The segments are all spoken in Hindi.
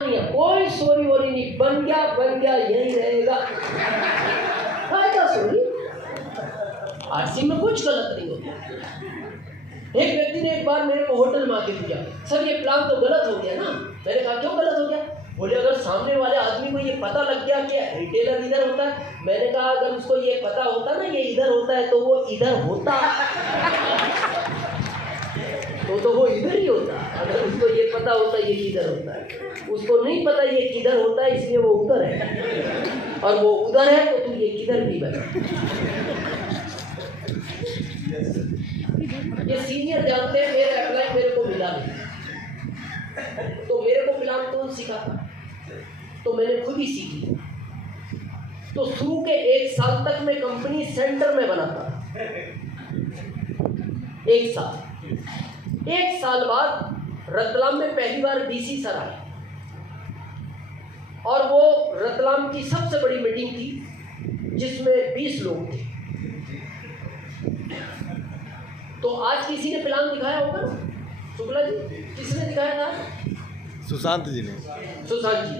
कोई स्टोरी वोरी नहीं, बन गया यही रहेगा। फायदा स्टोरी आरसी में कुछ गलत नहीं होता। एक व्यक्ति ने एक बार मेरे को होटल में आके पूछा, सर ये प्लान तो गलत हो गया ना। मैंने कहा क्यों गलत हो गया? बोले अगर सामने वाले आदमी को ये पता लग गया कि रिटेलर इधर होता है। मैंने कहा अगर उसको ये पता होता ना ये इधर होता है तो वो इधर होता, तो वो इधर ही होता। अगर उसको ये पता होता ये किधर होता है, उसको नहीं पता ये किधर होता है इसलिए वो उधर है, और वो उधर है तो तू ये किधर भी बना। ये सीनियर जानते हैं, मेरा अप्लाई मेरे को मिला नहीं, तो मेरे को प्लान कौन सिखाता? तो मैंने खुद ही सीखी। तो शुरू के 1 साल तक मैं कंपनी सेंटर में बनाता। 1 साल बाद रतलाम में पहली बार डीसी सर आए, और वो रतलाम की सबसे बड़ी मीटिंग थी जिसमें 20 लोग थे। तो आज किसी ने प्लान दिखाया होगा ना, शुक्ला जी, किसने दिखाया था? सुशांत जी ने। सुशांत जी।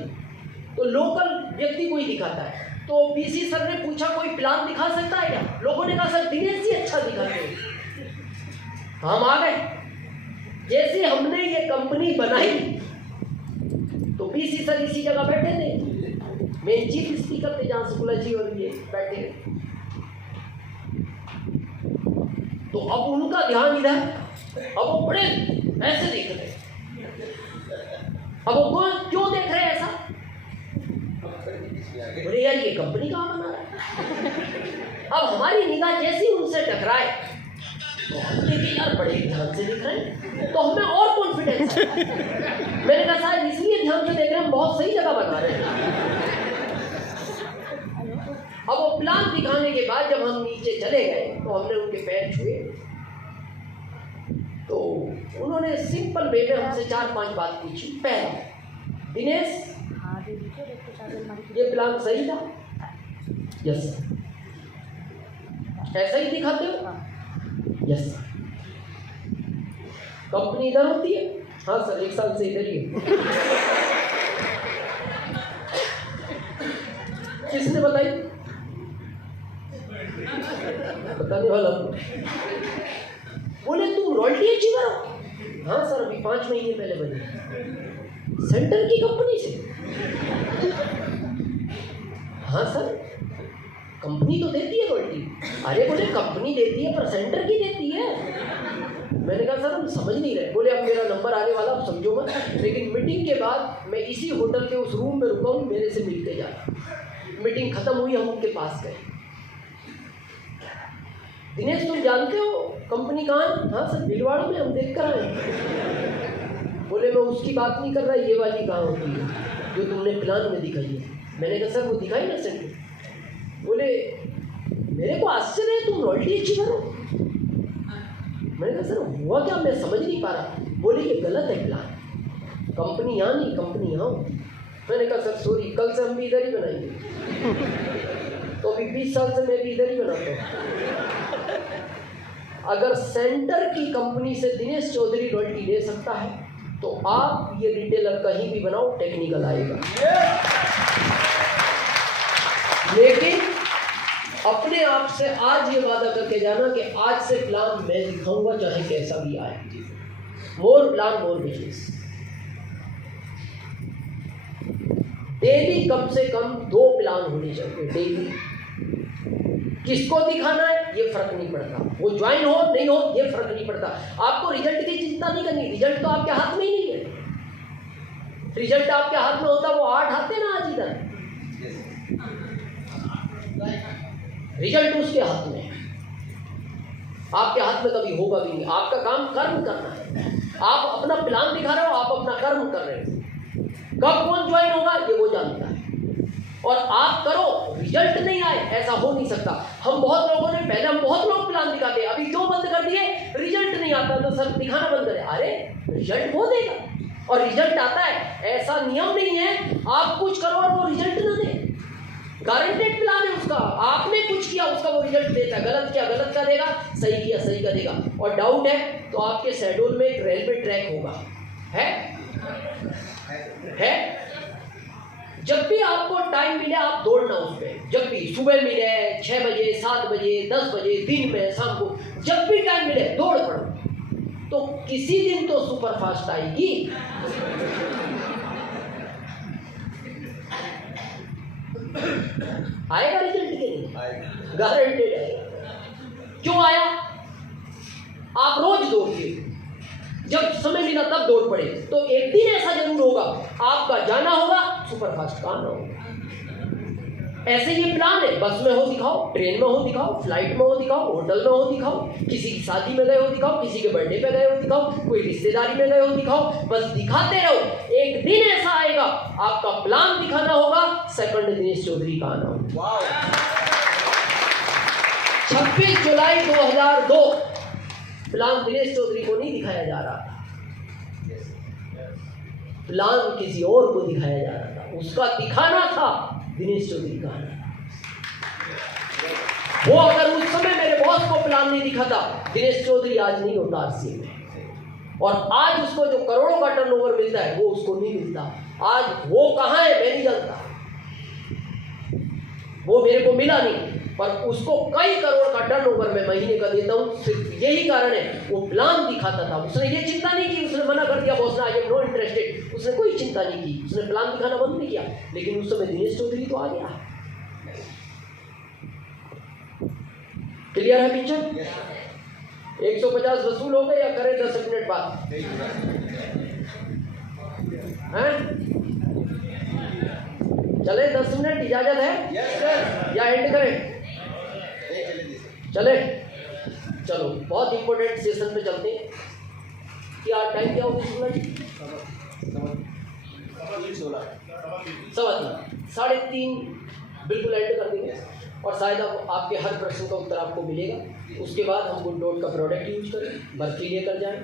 तो लोकल व्यक्ति कोई दिखाता है। तो बीसी सर ने पूछा कोई प्लान दिखा सकता है क्या? लोगों ने कहा सर दिनेश जी अच्छा दिखाते हैं। हम आ गए। जैसे हमने ये कंपनी बनाई तो बीसी सर इसी जगह बैठे थे, मेन चीफ स्पीकर थे जहां शुक्ला जी और ये बैठे। तो अब उनका ध्यान इधर, अब वो बड़े ऐसे देख रहे। अब वो क्यों देख रहे हैं ऐसा? बोले यार ये कंपनी कहाँ बना रहा है। अब हमारी निगाह जैसी उनसे टकराए तो हम देखे यार बड़े ध्यान से देख रहे हैं, तो हमें और कॉन्फिडेंस है। मैंने कहा शायद इसलिए ध्यान से देख रहे हैं, हम बहुत सही जगह बना रहे हैं। अब वो प्लान दिखाने के बाद जब हम नीचे चले गए तो हमने उनके पैर छुए, तो उन्होंने सिंपल वे में हमसे 4-5 बात पूछी। पहला, दिनेश ये प्लान सही था? Yes sir. ऐसा ही दिखाते हो? Yes sir. कंपनी इधर होती है? हाँ सर, 1 साल से इधर ही है। किसने बताई? बताने वाला। बोले तुम रॉयल्टी अचीवर हो? हाँ सर, अभी 5 महीने पहले बनी। सेंटर की कंपनी से? हाँ सर, कंपनी तो देती है रॉयल्टी। अरे बोले कंपनी देती है पर सेंटर की देती है। मैंने कहा सर हम समझ नहीं रहे। बोले अब मेरा नंबर आने वाला, अब समझो मत, लेकिन मीटिंग के बाद मैं इसी होटल के उस रूम में रुका हूँ, मेरे से मिलते जाना। मीटिंग खत्म हुई, हम उनके पास गए। दिनेश तुम जानते हो कंपनी कहाँ है? हाँ सर, भीलवाड़ा में, हम देख कर आए। बोले मैं उसकी बात नहीं कर रहा, ये वाली कहाँ होती है जो तुमने प्लान में दिखाई है? मैंने कहा सर वो दिखाई ना सेंटर। बोले मेरे को आश्चर्य है तुम रॉयल्टी अचीवर हो। मैंने कहा सर हुआ क्या, मैं समझ नहीं पा रहा। बोले ये गलत है प्लान, कंपनी यहाँ नहीं, कंपनी यहाँ हो। मैंने कहा सर सॉरी, कल से हम भी इधर ही बनाएंगे। तो अभी 20 साल से मैं भी इधर ही बनाता हूँ। अगर सेंटर की कंपनी से दिनेश चौधरी रॉयल्टी ले सकता है तो आप ये रिटेलर कहीं भी बनाओ, टेक्निकल आएगा। लेकिन अपने आप से आज ये वादा करके जाना कि आज से प्लान मैं दिखाऊंगा चाहे कैसा भी आए। मोर प्लान मोर बिजनेस। डेली कम से कम 2 प्लान होने चाहिए डेली। किसको दिखाना है ये फर्क नहीं पड़ता, वो ज्वाइन हो नहीं हो ये फर्क नहीं पड़ता। आपको रिजल्ट की चिंता नहीं करनी, रिजल्ट तो आपके हाथ में ही नहीं है। रिजल्ट आपके हाथ में होता वो 8 आते ना आज इधर। रिजल्ट उसके हाथ में है, आपके हाथ में कभी होगा भी नहीं। आपका काम कर्म करना है। आप अपना प्लान दिखा रहे हो, आप अपना कर्म कर रहे हो। कब कौन ज्वाइन होगा ये वो जानता है, और आप करो रिजल्ट नहीं आए ऐसा हो नहीं सकता। हम बहुत लोगों ने पहले हम बहुत लोग प्लान दिखाते, अभी क्यों बंद कर दिए? रिजल्ट नहीं आता तो सर दिखाना बंद करें। अरे रिजल्ट वो देगा और रिजल्ट आता है, ऐसा नियम नहीं है आप कुछ करो और वो रिजल्ट ना दे। गारंटेड प्लान है उसका, आपने कुछ किया उसका वो रिजल्ट देता है। गलत किया गलत का देगा, सही किया सही का देगा। और डाउट है तो आपके शेड्यूल में एक रेलवे ट्रैक होगा, है जब भी आपको टाइम मिले आप दौड़ना उस पर, जब भी सुबह मिले 6 बजे 7 बजे 10 बजे, दिन में शाम को, जब भी टाइम मिले दौड़ पड़ो। तो किसी दिन तो सुपर फास्ट आएगी। आएगा रिजल्ट के नहीं? गारंटेड आएगा। क्यों आया? आप रोज दौड़िए, जब समय मिला तब दौड़ पड़े, तो एक दिन ऐसा जरूर होगा आपका जाना होगा, सुपरफास्ट का आना होगा। ऐसे ये प्लान है, बस में हो दिखाओ, ट्रेन में हो दिखाओ, फ्लाइट में हो दिखाओ, होटल में हो दिखाओ, किसी की शादी में गए हो दिखाओ, किसी के बर्थडे पे गए हो दिखाओ, कोई रिश्तेदारी में गए हो दिखाओ, बस दिखाते रहो। एक दिन ऐसा आएगा आपका प्लान दिखाना होगा, सेकंड दिनेश चौधरी का आना होगा। 26 जुलाई 2002 प्लान दिनेश चौधरी को नहीं दिखाया जा रहा था, प्लान किसी और को दिखाया जा रहा था। उसका दिखाना था दिनेश चौधरी का। वो अगर उस समय मेरे बॉस को प्लान नहीं दिखाता, दिनेश चौधरी आज नहीं होता आरसीए में। और आज उसको जो करोड़ों का टर्नओवर मिलता है वो उसको नहीं मिलता। आज वो कहाँ है मैं नहीं जानता, वो मेरे को मिला नहीं, पर उसको कई करोड़ का टर्नओवर मैं महीने का देता हूँ। सिर्फ यही कारण है, वो प्लान दिखाता था। उसने ये चिंता नहीं की, उसने मना कर दिया बॉस ने, आई एम नो इंटरेस्टेड, उसने कोई चिंता नहीं की, उसने प्लान दिखाना बंद नहीं किया। लेकिन उस समय दिनेश चौधरी तो आ गया। क्लियर है पिक्चर? 150 वसूल हो गए या करें 10 मिनट बाद? हैं? चले 10 मिनट इजाजत है या एंड करें? चले, चलो बहुत इंपॉर्टेंट सेशन पे चलते हैं। क्या टाइम क्या होगा? 3:15 बिल्कुल एंड कर देंगे। और शायद अब आपके हर प्रश्न का उत्तर आपको मिलेगा। उसके बाद हम गुड डॉट का प्रोडक्ट यूज करें, बर्फी लेकर जाएं,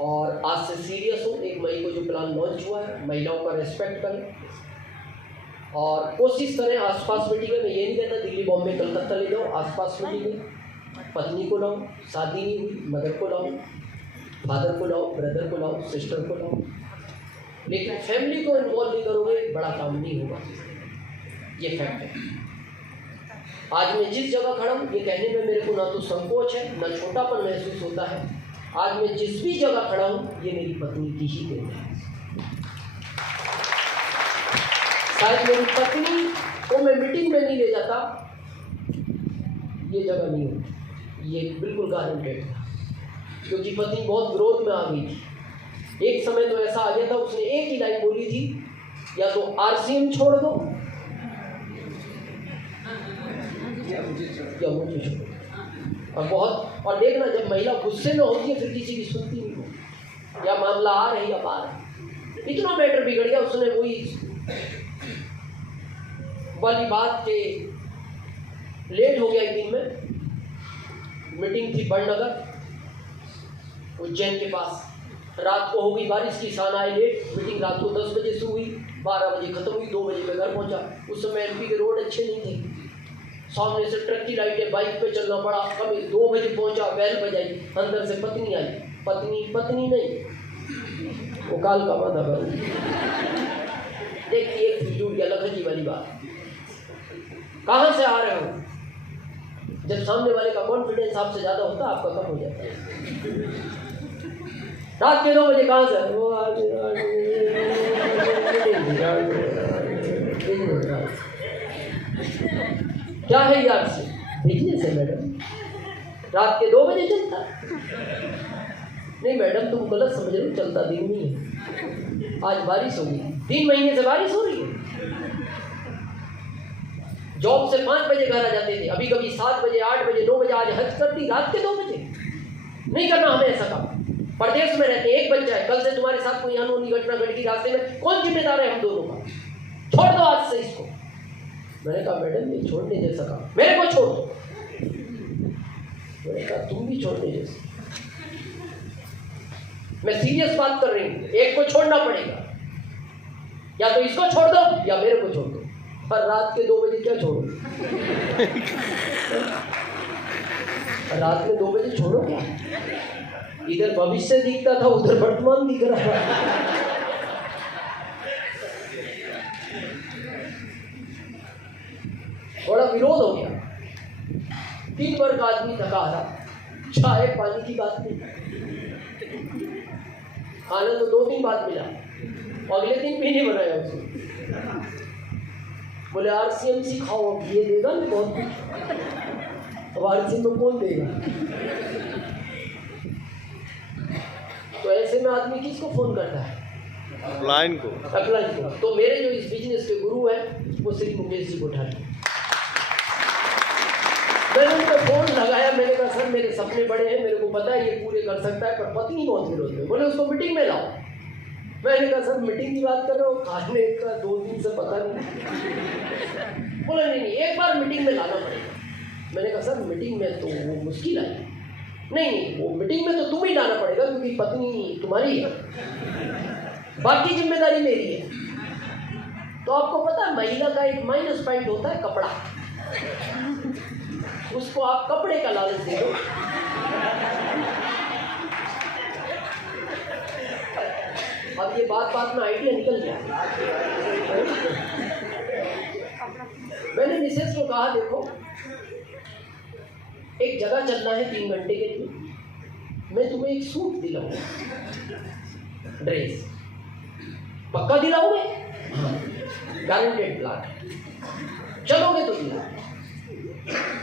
और आज से सीरियस हो। 1 मई को जो प्लान लॉन्च हुआ है, महिलाओं का रेस्पेक्ट करें और कोशिश करें आसपास मीटिंग में। मैं ये नहीं कहता दिल्ली बॉम्बे कलकत्ता ले जाओ, आसपास मीटिंग में पत्नी को लाओ, शादी नहीं हुई मदर को लाओ, फादर को लाओ, ब्रदर को लाओ, सिस्टर को लाओ, लेकिन फैमिली को इन्वॉल्व नहीं करोगे बड़ा काम नहीं होगा। ये फैक्ट है। आज मैं जिस जगह खड़ा हूँ, ये कहने में मेरे को ना तो संकोच है ना छोटापन महसूस होता है। आज मैं जिस भी जगह खड़ा हूँ, ये मेरी पत्नी की ही देन है। शायद मेरी पत्नी को मैं मीटिंग में नहीं ले जाता, ये जगह नहीं होती। ये बिल्कुल गारंटेड था, क्योंकि पत्नी बहुत ग्रोथ में आ गई थी। एक समय तो ऐसा आ गया था, उसने एक ही लाइन बोली थी, या तो आरसीएम छोड़ दो या मुझे छोड़ो। और देखना, जब महिला गुस्से में होती है फिर किसी की सुनती नहीं हो, या मामला आ रही या पार है। इतना मैटर बिगड़ गया। उसने वही वाली बात के लेट हो गया। एक दिन में मीटिंग थी बड़नगर उज्जैन के पास, रात को हो गई बारिश की, सान आए लेट। मीटिंग रात को 10 बजे शुरू हुई, 12 बजे खत्म हुई, 2 बजे मैं घर पहुंचा। उस समय एमपी के रोड अच्छे नहीं थे, सामने से ट्रक की लाइटें, बाइक पे चलना पड़ा। कभी 2 बजे पहुंचा, बेल बजाई, अंदर से पत्नी आई। पत्नी नहीं, वो काल का माता बन। देखिए एक फिजूल की अलग ही वाली बात। कहाँ से आ रहे हो? जब सामने वाले का कॉन्फिडेंस आपसे ज़्यादा होता है, आपका कम हो जाता है। रात के 2 बजे कहाँ से? क्या है यार से बिजनेस है मैडम, रात के 2 बजे चलता? नहीं मैडम तुम गलत समझ रहे हो, चलता दिन में है। आज बारिश हो गई, 3 महीने से बारिश हो रही है। जॉब से 5 बजे घर आ जाते थे, अभी कभी 7 बजे 8 बजे 9 बजे। आज हज करती रात के 2 बजे। नहीं करना हमें ऐसा काम। प्रदेश में रहते, एक बच्चा है, कल से तुम्हारे साथ कोई अनहोनी घटना घट गई रास्ते में, कौन जिम्मेदार है हम दोनों का? छोड़ दो आज से इसको। मैंने कहा मैडम ये छोड़ने जैसा काम, मेरे को छोड़ दो। मैंने कहा तुम भी छोड़ने जैसे। मैं सीरियस बात कर रही हूँ, एक को छोड़ना पड़ेगा, या तो इसको छोड़ दो या मेरे को छोड़ दो। पर रात के 2 बजे क्या छोड़ो? रात में 2 बजे छोड़ो क्या? इधर भविष्य दिखता था, उधर वर्तमान दिख रहा है। थोड़ा विरोध हो गया। 3 वर्ग आदमी थका था, चाय पानी की बात नहीं, खाना तो 2-3 बार मिला, अगले दिन भी नहीं बनाया उसने। बोले RCMC खाओ, अब ये देगा ना बहुत कुछ, अब RCMC तो कौन देगा। तो ऐसे में आदमी किसको फोन करता है? अपलाइन को। तो मेरे जो इस बिजनेस के गुरु हैं वो श्री मुकेश जी कोठारी। मैंने उनको फोन लगाया, मैंने कहा सर मेरे सपने बड़े हैं, मेरे को पता है ये पूरे कर सकता है, पर पत्नी बहुत विरोध में। बोले उसको मीटिंग में लाओ। मैंने कहा सर मीटिंग की बात कर रहे हो, खाने का 2 दिन से पता नहीं। बोला नहीं एक बार मीटिंग में लाना पड़ेगा। मैंने कहा सर मीटिंग में तो वो मुश्किल है। नहीं वो मीटिंग में तो तुम ही लाना पड़ेगा क्योंकि पत्नी तुम्हारी है, बाकी जिम्मेदारी मेरी है। तो आपको पता है महिला का एक माइनस पॉइंट होता है कपड़ा, उसको आप कपड़े का लालच दे दो। अब ये बात में आइडिया निकल गया। मैंने मिसेस को कहा देखो एक जगह चलना है 3 घंटे के लिए, मैं तुम्हें एक सूट दिलाऊंगा, ड्रेस पक्का दिलाओगे? हाँ, गारंटेड प्लान, चलोगे तो दिला।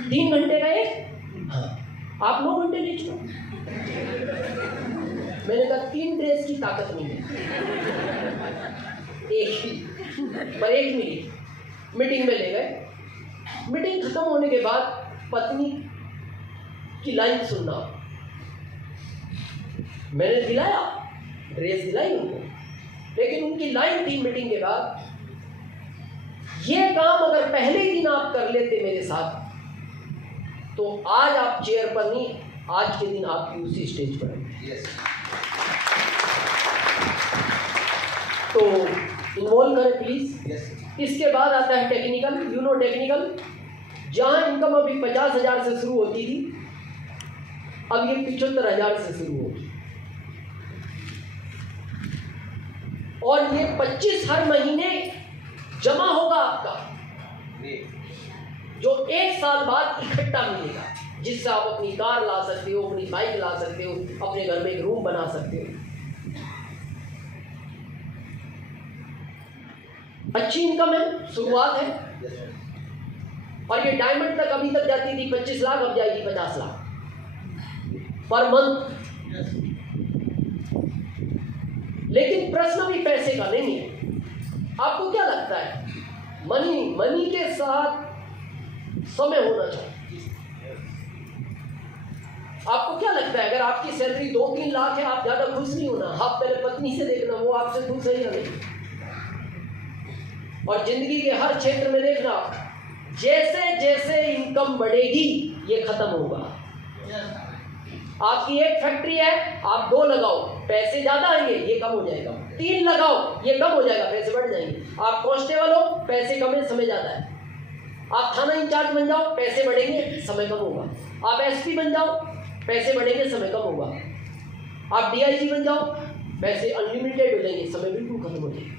3 घंटे का एक, हाँ, आप 9 घंटे ले चलो। मैंने कहा 3 ड्रेस की ताकत नहीं है, एक ही, पर 1 मिली। मीटिंग में ले गए। मीटिंग खत्म होने के बाद पत्नी की लाइन सुनना, मैंने दिलाया, ड्रेस दिलाई उनको, लेकिन उनकी लाइन थी मीटिंग के बाद, ये काम अगर पहले ही दिन आप कर लेते मेरे साथ तो आज आप चेयर पर नहीं, आज के दिन आपकी उसी स्टेज पर है। तो इन्वॉल्व करें प्लीज। इसके बाद आता है टेक्निकल। यू नो टेक्निकल, जहां इनकम अभी 50,000 से शुरू होती थी, अब ये 75,000 से शुरू होगी, और ये 25 हर महीने जमा होगा आपका, जो 1 साल बाद इकट्ठा मिलेगा, जिससे आप अपनी कार ला सकते हो, अपनी बाइक ला सकते हो, अपने घर में एक रूम बना सकते हो। अच्छी इनकम है, शुरुआत है, और ये डायमंड तक अभी तक जाती थी 25 लाख, अब जाएगी 50 लाख पर मंथ। लेकिन प्रश्न भी पैसे का नहीं है। आपको क्या लगता है? मनी के साथ समय होना चाहिए। आपको क्या लगता है अगर आपकी सैलरी 2-3 लाख है, आप ज्यादा खुश नहीं होना? आप पहले पत्नी से देखना वो आपसे खुश है या नहीं। और जिंदगी के हर क्षेत्र में देखना, जैसे जैसे इनकम बढ़ेगी ये खत्म होगा। आपकी 1 फैक्ट्री है, आप 2 लगाओ, पैसे ज्यादा आएंगे, ये कम हो जाएगा। 3 लगाओ, ये कम हो जाएगा, पैसे बढ़ जाएंगे। आप कांस्टेबल हो, पैसे कम है, समय ज्यादा है। आप थाना इंचार्ज बन जाओ, पैसे बढ़ेंगे, समय कम होगा। आप SP बन जाओ, पैसे बढ़ेंगे, समय कम होगा। आप DIG बन जाओ, पैसे अनलिमिटेड हो जाएंगे, समय बिल्कुल खत्म हो जाएगा।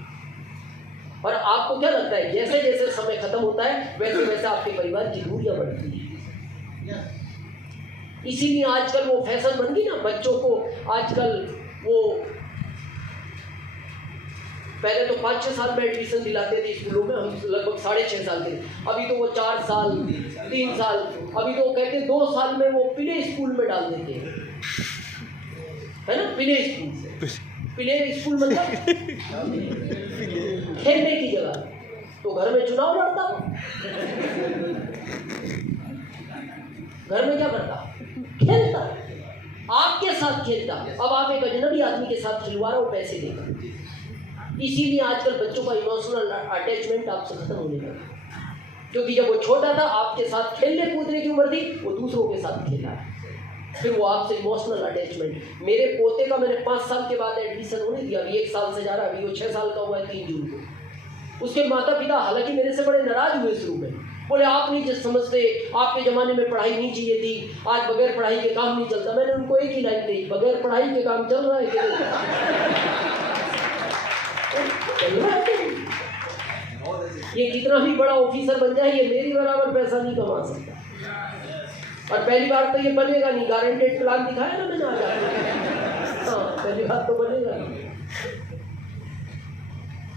और आपको क्या लगता है जैसे जैसे समय खत्म होता है वैसे वैसे आपके परिवार की दूरियां बढ़ती है। इसीलिए आजकल वो फैशन बन गई ना, बच्चों को आजकल वो पहले तो 5-6 साल में एडमिशन दिलाते थे स्कूलों में, हम लगभग 6.5 साल के, अभी तो वो 4 साल 3 साल, अभी तो कहते 2 साल में वो प्ले स्कूल में डाल देते हैं, है ना। प्ले स्कूल मतलब खेलने की जगह। तो घर में चुनाव लड़ता, घर में क्या करता? खेलता, आपके साथ खेलता। अब आप एक अजनबी आदमी के साथ खिलवा रहे हो पैसे देकर। इसीलिए आजकल बच्चों का इमोशनल अटैचमेंट आपसे खत्म होने लगा, क्योंकि जब वो छोटा था आपके साथ खेलने कूदने की उम्र थी, वो दूसरों के साथ खेला है, फिर वो आपसे इमोशनल अटैचमेंट। मेरे पोते का मैंने 5 साल के बाद एडमिशन होने दिया, अभी 1 साल से जा रहा है, अभी वो 6 साल का हुआ है 3 जून को। उसके माता पिता हालांकि मेरे से बड़े नाराज हुए शुरू में, बोले आप नहीं जिस समझते, आपके ज़माने में पढ़ाई नहीं चाहिए थी, आज बगैर पढ़ाई के काम नहीं चलता। मैंने उनको एक ही लाइन दी, बगैर पढ़ाई के काम चल रहा है ये कितना भी बड़ा ऑफिसर बन जाए, ये मेरी बराबर पैसा नहीं कमा सकता। और पहली बार तो ये बनेगा नहीं, गारंटेड प्लान दिखाया ना मैंने आज आपको। हाँ, पहली बार तो बनेगा नहीं।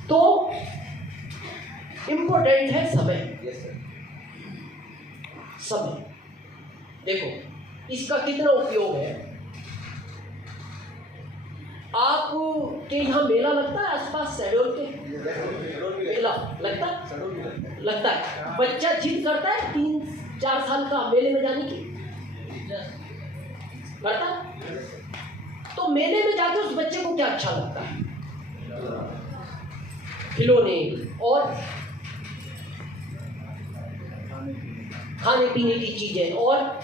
तो इम्पोर्टेंट है समय। समय देखो इसका कितना उपयोग है। आप के यहाँ मेला लगता है आसपास शहडोल के? मेला लगता है। बच्चा जिद करता है 3-4 साल का मेले में जाने की, करता है? तो मेले में जाके उस बच्चे को क्या अच्छा लगता है? खिलौने और खाने पीने की चीजें और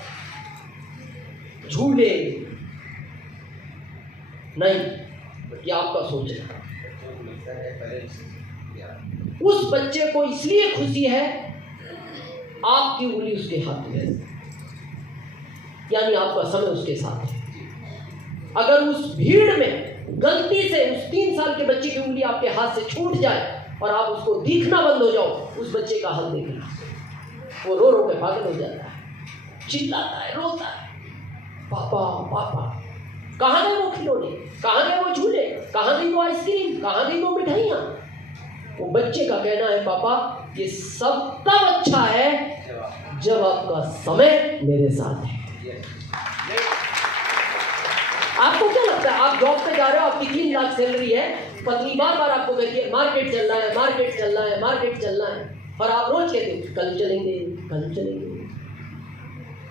झूले। नहीं, ये आपका सोचना। उस बच्चे को इसलिए खुशी है आपकी उंगली उसके हाथ में, यानी आपका समय उसके साथ है। अगर उस भीड़ में गलती से उस 3 साल के बच्चे की उंगली आपके हाथ से छूट जाए और आप उसको दिखना बंद हो जाओ, उस बच्चे का हाल देखना, वो रो रो के पागल हो जाता है, चिल्लाता है, रोता है, पापा पापा। कहाँ गए वो खिलौने, कहाँ गए वो झूले, कहाँ गई वो आइसक्रीम, कहाँ गई वो मिठाइयाँ? वो बच्चे का कहना है पापा ये सब तब अच्छा है जब आपका समय मेरे साथ है। आपको क्या लगता है, आप जॉब पे जा रहे हो, आपकी 3 लाख सैलरी है, पत्नी बार बार आपको कहती है मार्केट चलना है, मार्केट चलना है, मार्केट चलना है, और आप रोज कहते हो कल चलेंगे, कल चलेंगे।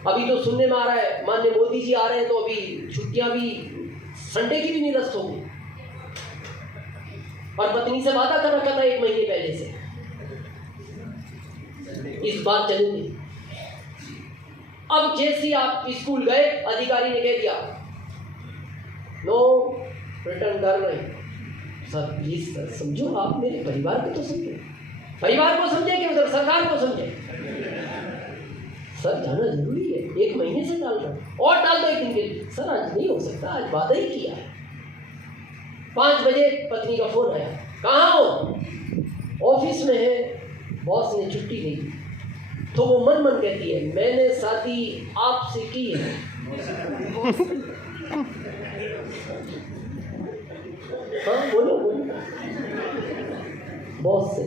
अभी तो सुनने में आ रहा है माननीय मोदी जी आ रहे हैं, तो अभी छुट्टियां भी संडे की भी निरस्त होगी। और पत्नी से वादा कर रखा था 1 महीने पहले से, इस बार चलेंगे। अब जैसे आप स्कूल गए, अधिकारी ने कह दिया नो रिटर्न कर रहे। सर प्लीज सर समझो, आप मेरे परिवार को तो समझो, परिवार को समझे कि उधर सरकार को समझे। सर जाना जरूरी है, 1 महीने से डाल रहा हूं, और डाल दो 1 दिन के लिए। सर आज नहीं हो सकता, आज वादा ही किया है। 5 बजे पत्नी का फोन आया, कहाँ हो? ऑफिस में है, बॉस ने छुट्टी दी। तो वो मन मन कहती है मैंने शादी आपसे की है। हाँ बोलो बोलो। बॉस से।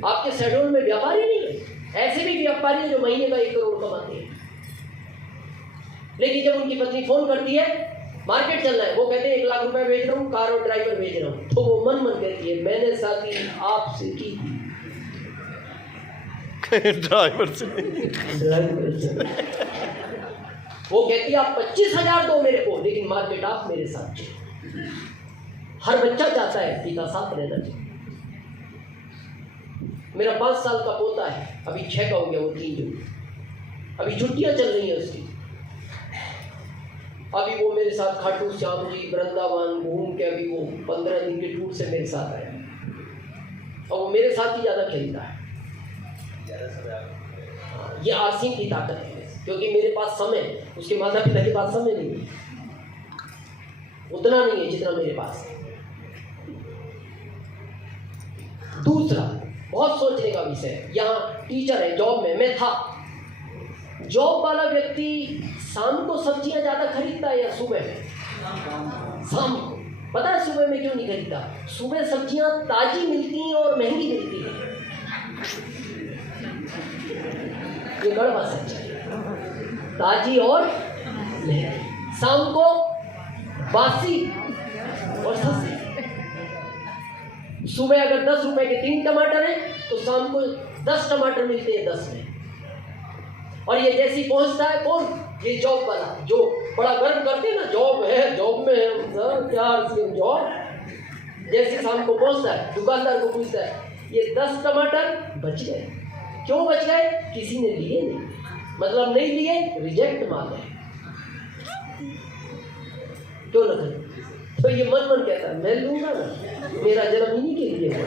आपके शहडोल में व्यापारी नहीं है? ऐसे भी व्यापारी हैं जो महीने का 1 करोड़ कमाते हैं, लेकिन जब उनकी पत्नी फोन करती है मार्केट चलना है, वो कहते हैं 1 लाख रुपए भेज रहा हूँ, कार और ड्राइवर भेज रहा हूँ। तो वो मन मन कहती है मैंने शादी आपसे की। ड्राइवर से वो कहती है आप 25,000 दो मेरे को, लेकिन मार्केट आप मेरे साथ चलो। हर बच्चा चाहता है पिता साथ रहना चाहिए। मेरा 5 साल का पोता है, अभी 6 का हो गया, वो 3 जून, अभी छुट्टियां चल रही हैं उसकी। अभी वो मेरे साथ खाटू श्याम जी वृंदावन घूम के अभी वो 15 दिन के टूर से मेरे साथ आया, और वो मेरे साथ ही ज़्यादा खेलता है। ये आसिम की ताकत है, क्योंकि मेरे पास समय, उसके माता पिता के पास समय नहीं है, उतना नहीं है जितना मेरे पास है। दूसरा बहुत सोचने का विषय, यहाँ टीचर है, जॉब में मैं था। जॉब वाला व्यक्ति शाम को सब्जियां ज्यादा खरीदता है या सुबह में? शाम को। पता है सुबह में क्यों नहीं खरीदता? सुबह सब्जियां ताजी मिलती हैं और महंगी मिलती हैं। ये गड़बड़ सच है, ताजी और महंगी। शाम को बासी और सस्ती। सुबह अगर 10 रुपए के 3 टमाटर हैं, तो शाम को 10 टमाटर मिलते हैं 10 में। और ये जैसी पहुंचता है कौन? ये जॉब वाला, जो बड़ा गर्व करते हैं ना, जॉब है, जॉब में है सर, प्यार से जॉब। जैसे शाम को पहुंचता है, दुकानदार को पूछता है ये 10 टमाटर बच गए। क्यों बच गए? किसी ने लिए नहीं, मतलब नहीं लिए, रिजेक्ट माल है, क्यों ना करें? तो ये मन मन कहता है मैं लूंगा ना, मेरा जन्म इन्हीं के लिए हुआ।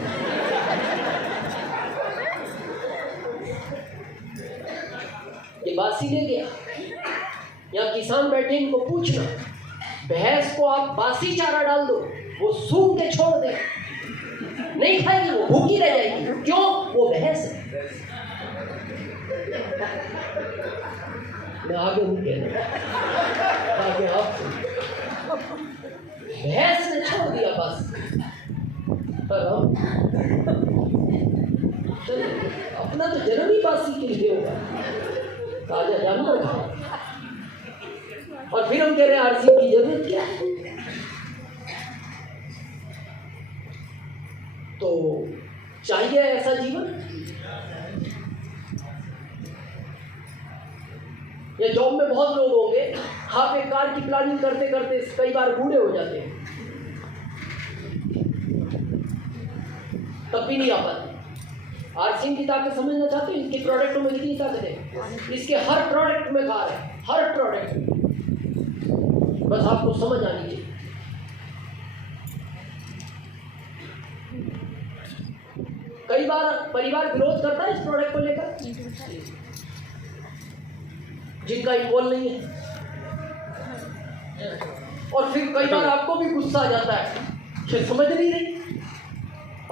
ये बासी ले गया। यहाँ किसान बैठे, इनको पूछना, भैंस को आप बासी चारा डाल दो, वो सूख के छोड़ दे, नहीं खाएगी, वो भूखी रह जाएगी। क्यों? वो भैंस है। मैं आगे नहीं कह रहा, आगे आप भैंस ने छोड़ दिया बस। पर हम अपना तो जन्म ही बासी के लिए होगा, ताजा जानवर खाओ। और फिर हम कह रहे हैं आरसी की जरूरत क्या है? तो चाहिए ऐसा जीवन? या जॉब में बहुत लोग होंगे, आप एक कार की प्लानिंग करते करते कई बार बूढ़े हो जाते हैं, तब भी नहीं आ पाते। आरसीएम की ताकत समझना चाहते हो? इनके प्रोडक्टों में कितनी ताकत है? इसके हर प्रोडक्ट में कार है, हर प्रोडक्ट में। बस आपको समझ आनी चाहिए। कई बार परिवार विरोध करता है इस प्रोडक्ट को लेकर, जिनका इक्वल नहीं है। और फिर कई बार आपको भी गुस्सा आ जाता है कि समझ नहीं रही,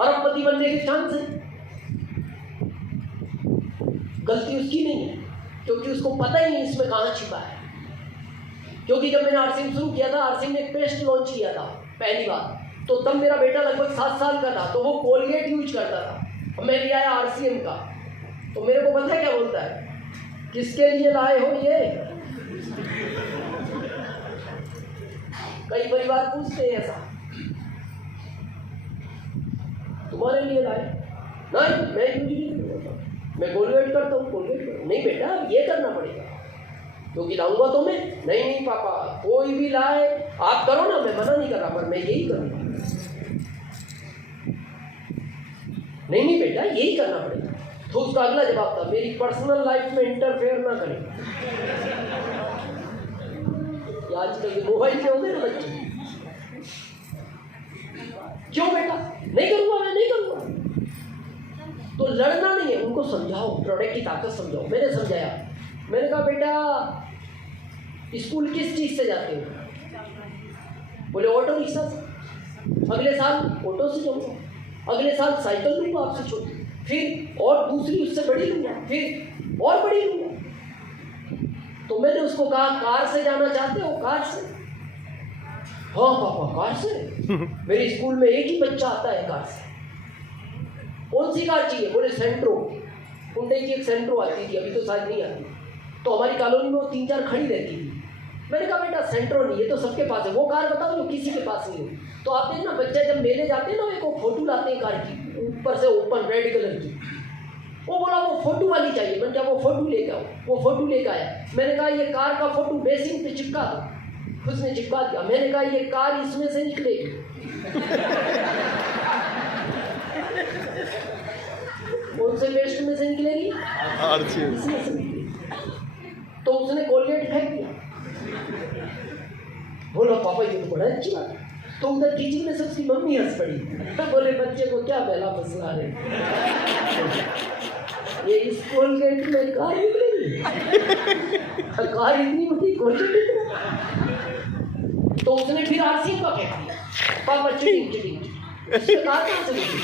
अरबपति बनने के चांस है। गलती उसकी नहीं है, क्योंकि उसको पता ही नहीं इसमें कहाँ छिपा है। क्योंकि जब मैंने आरसीएम शुरू किया था, आरसीएम ने एक पेस्ट लॉन्च किया था पहली बार, तो तब मेरा बेटा लगभग 7 साल का था, तो वो कोलगेट यूज करता था। मैं ले आया आरसीएम का, तो मेरे को पता है क्या बोलता है, किसके लिए लाए हो ये? कई परिवार पूछते हैं ऐसा, तुम्हारे लिए लाए? नहीं, मैं यूज नहीं करता, मैं कोलगेट करता हूँ, कोलगेट करता। नहीं बेटा, ये करना पड़ेगा, क्योंकि लाऊंगा तो मैं। नहीं पापा, कोई भी लाए आप करो ना, मैं मना नहीं कर रहा, पर मैं यही करूँगा। नहीं बेटा, यही करना पड़ेगा। तो उसका अगला जवाब था, मेरी पर्सनल लाइफ में इंटरफेयर ना करें। आजकल के मोबाइल के होते हैं ना बच्चे, क्यों बेटा? नहीं करूंगा, मैं नहीं करूंगा। तो लड़ना नहीं है, उनको समझाओ, प्रोडक्ट की ताकत समझाओ। मैंने समझाया, मैंने कहा बेटा स्कूल किस चीज से जाते हो? बोले ऑटो रिक्शा से। अगले साल ऑटो से जाऊंगा, अगले साल साइकिल लूंगा आपसे छोटी, फिर और दूसरी उससे बड़ी लूंगा, फिर और बड़ी लूंगा। तो मैंने उसको कहा, कार से जाना चाहते हो? कार से? हाँ पापा, कार से। मेरे स्कूल में एक ही बच्चा आता है कार से। कौन सी कार चाहिए? बोले सेंट्रो। हुंडई की एक सेंट्रो आती थी, अभी तो शायद नहीं आती। तो हमारी कॉलोनी में वो 3-4 खड़ी रहती थी। मैंने कहा बेटा सेंट्रो नहीं, ये तो सबके पास है, वो कार बताओ जो किसी के पास नहीं हो। तो आप देखना, बच्चे जब मेले जाते हैं ना, एक वो फोटो लाते हैं कार की, ऊपर से ओपन रेड कलर की। वो बोला वो फोटो वाली चाहिए। मैंने कहा वो फोटो लेकर आओ। वो फोटो लेकर आया। मैंने कहा ये कार का फोटो बेसिन पे चिपका दो। उसने चिपका दिया। मैंने कहा ये कार इसमें से निकलेगी। कौन से पेस्ट में से निकलेगी? इसमें से निकलेगी। तो उसने कोलगेट फेंक दिया। बोला पापा ये तो बड़ा अच्छी बात है। तो उधर टीचिंग में से उसकी मम्मी हंस पड़ी। बोले बच्चे को क्या पहला फंसला रहे, ये इस कोलगेट में कार निकलेगी? कार इतनी बड़ी, कोलगेट इतना। तो उसने फिर आरसीएम का फेंक दिया। पापा चिटिंग इसमें कार कहाँ से निकली?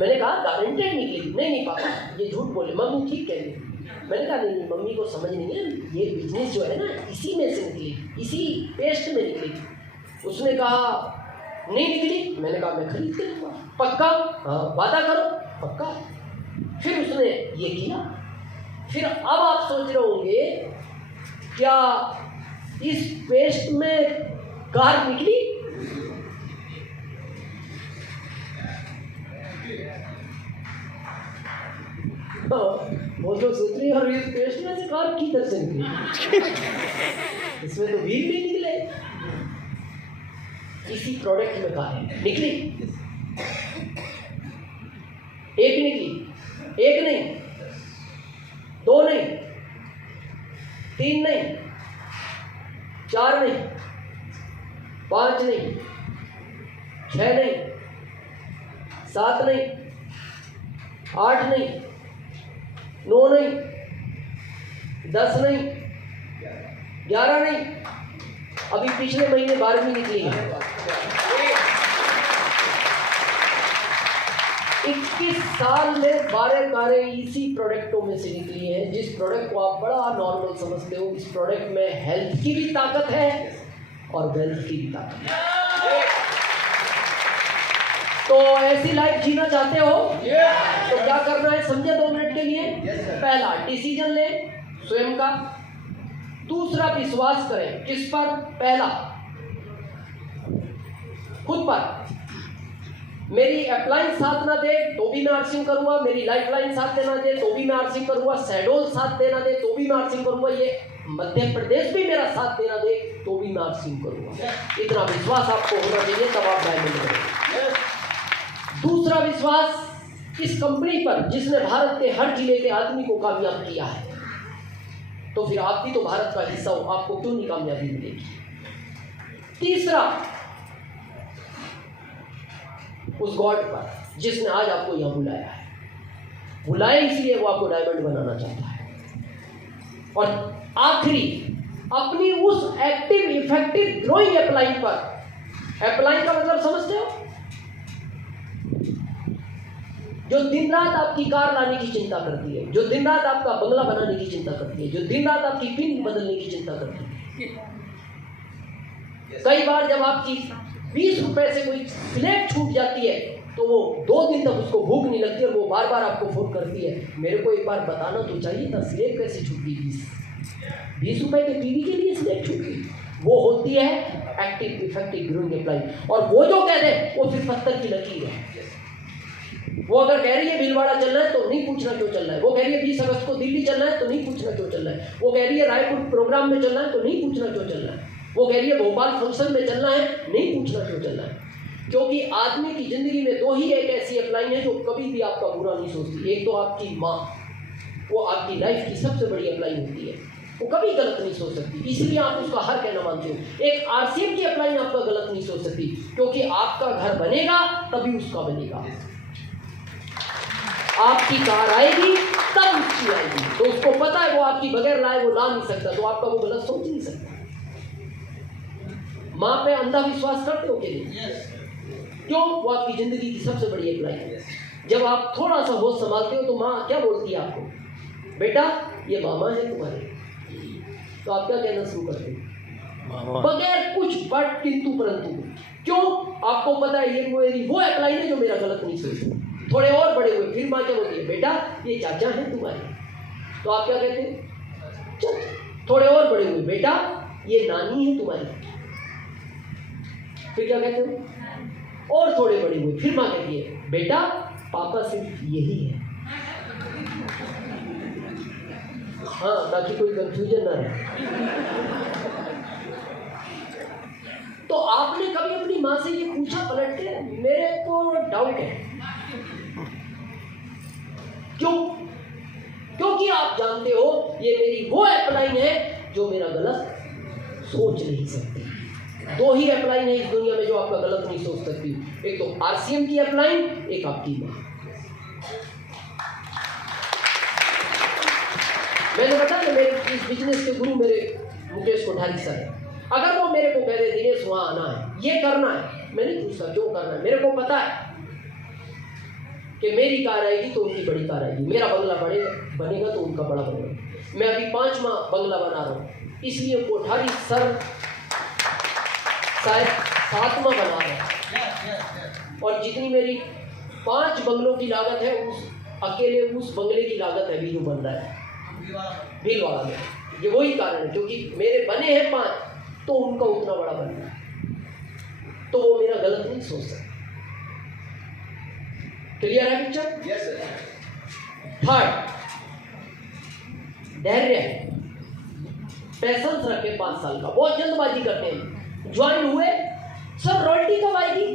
मैंने कहा गारंटेड निकलेगी। नहीं पापा ये झूठ बोले, मम्मी ठीक कह रही है। मैंने कहा नहीं, मम्मी को समझ नहीं है, ये बिजनेस जो है ना इसी में से निकलेगी, इसी पेस्ट में निकलेगी। उसने कहा नहीं निकली। मैंने कहा मैं खरीद के लूँगा। पक्का? हाँ। वादा करो। पक्का। फिर उसने ये किया। फिर अब आप सोच रहे होंगे क्या इस पेस्ट में कार निकली? वो लोग सोच रही है और इस पेस्ट में से कार किधर से निकली? इसमें तो व्हील नहीं निकले। इसी प्रोडक्ट में कार है निकली। एक निकली, एक नहीं, 2 नहीं, 3 नहीं, 4 नहीं, 5 नहीं, 6 नहीं, 7 नहीं, 8 नहीं, 9 नहीं, 10 नहीं, 11 नहीं, अभी पिछले महीने 12वीं निकली है। 21 साल में 12 कारें इसी प्रोडक्टों में से निकली हैं, जिस प्रोडक्ट को आप बड़ा नॉर्मल समझते हो। इस प्रोडक्ट में हेल्थ की भी ताकत है और वेल्थ की भी ताकत है। तो ऐसी लाइफ जीना चाहते हो तो क्या करना है, समझे 2 मिनट के लिए। पहला, डिसीजन ले स्वयं का। दूसरा, विश्वास करें। किस पर? पहला, खुद पर। मेरी अपलाइन साथ ना दे तो भी मैं आर्सिंग करूंगा, मेरी लाइफ लाइन साथ देना दे तो भी मैं आर्सिंग करूंगा, शैडोल साथ देना दे तो भी मैं आर्सिंग करूंगा, ये मध्य प्रदेश भी मेरा साथ देना दे तो भी मैं आर्सिंग करूंगा। इतना विश्वास आपको होना चाहिए, तब आप डायमंड करेंगे। दूसरा विश्वास इस कंपनी पर जिसने भारत के हर जिले के आदमी को कामयाब किया है। तो फिर आप भी तो भारत का हिस्सा हो, आपको क्यों नहीं कामयाबी मिलेगी। तीसरा, उस गॉड पर जिसने आज आपको यहां बुलाया है। बुलाया इसलिए वो आपको डायमंड बनाना चाहता है। और आखिरी, अपनी उस एक्टिव इफेक्टिव ग्रोइंग अपलाइन पर। अपलाइन का मतलब समझते हो? जो दिन रात आपकी कार लाने की चिंता करती है, जो दिन रात आपका बंगला बनाने की चिंता करती है, जो दिन रात आपकी पिन बदलने की चिंता करती है। कई बार जब आपकी 20 रुपए से कोई प्लेट छूट जाती है तो वो 2 दिन तक उसको भूख नहीं लगती और वो बार बार आपको फोन करती है, मेरे को एक बार बताना तो चाहिए था, स्लेब कैसे छूट गई। 20 रुपए के टीवी के लिए स्लेब छूट गई। वो होती है एक्टिव इफेक्टिव ग्रोइंग अपलाइन। और वो जो कह दे वो फिर पत्थर की लकीर है। वो अगर कह रही है भीलवाड़ा चलना है तो नहीं पूछना क्यों चल रहा है। वो कह रही है 20 अगस्त को दिल्ली चलना है तो नहीं पूछना क्यों चल रहा है। वो कह रही है रायपुर प्रोग्राम में चलना है तो नहीं पूछना क्यों चल रहा है। वो कह रही है भोपाल फंक्शन में चलना है, नहीं पूछना क्यों चल रहा है। क्योंकि आदमी की जिंदगी में 2 ही एक ऐसी अपलाइन है जो कभी भी आपका बुरा नहीं सोचती। एक तो आपकी माँ, वो आपकी लाइफ की सबसे बड़ी अपलाइन होती है, वो कभी गलत नहीं सोच सकती, इसलिए आप उसका हर कहना मानते हो। एक आरसीएम की अपलाइन आपका गलत नहीं सोच सकती, क्योंकि आपका घर बनेगा तभी उसका बनेगा। आपकी कार आएगी तब उसकी आएगी, तो उसको पता है वो आपकी बगैर लाए वो ला नहीं सकता, तो आपका वो गलत सोच नहीं सकता। माँ पे अंधा विश्वास करते हो कि नहीं? क्यों? वो आपकी जिंदगी की सबसे बड़ी अपलाइन है। जब आप थोड़ा सा होश संभालते हो तो माँ क्या बोलती है आपको, बेटा ये मामा है तुम्हारे, तो आप क्या कहना शुरू करते हो बगैर कुछ बट किंतु परंतु। क्यों? आपको पता है ये मेरी वो अपलाइन है जो मेरा गलत नहीं सोचती। थोड़े और बड़े हुए फिर माँ क्या बोलती है, बेटा ये चाचा है तुम्हारे, तो आप क्या कहते हैं, चाचा। थोड़े और बड़े हुए, बेटा ये नानी है तुम्हारी, फिर क्या कहते हो। और थोड़े बड़े हुए फिर माँ कहती है, बेटा पापा सिर्फ यही है। हाँ, ताकि कोई कंफ्यूजन ना रहे। तो आपने कभी अपनी माँ से ये पूछा पलट के, मेरे को डाउट है, क्यों? क्योंकि आप जानते हो ये मेरी वो अपलाइन है जो मेरा गलत सोच नहीं सकती। 2 ही अपलाइन है इस दुनिया में जो आपका गलत नहीं सोच सकती, एक तो आरसीएम की अपलाइन, एक आपकी माँ। मैंने बताया कि मेरे इस बिजनेस के गुरु मेरे मुकेश कोठारी सर है। अगर वो मेरे को कह दे दिनेश वहाँ आना है, ये करना है, मैं नहीं पूछता क्यों करना है। मेरे को पता है कि मेरी कार आएगी तो उनकी बड़ी कार आएगी, मेरा बंगला बनेगा तो उनका बड़ा बनेगा। मैं अभी 5वां बंगला बना रहा हूँ, इसलिए कोठारी सर शायद 7वां बना रहे हैं। और जितनी मेरी 5 बंगलों की लागत है, उस अकेले उस बंगले की लागत अभी जो बन रहा है भीलवाड़ा में। ये वही कारण है, क्योंकि मेरे बने हैं 5 तो उनका उतना बड़ा बन रहा है, तो वो मेरा गलत नहीं सोच सकता। क्लियर है पिक्चर? Yes sir. थर्ड, धैर्य, पैसेंस रखे 5 साल का। बहुत जल्दबाजी करते हैं, ज्वाइन हुए सर रॉयल्टी कब आएगी?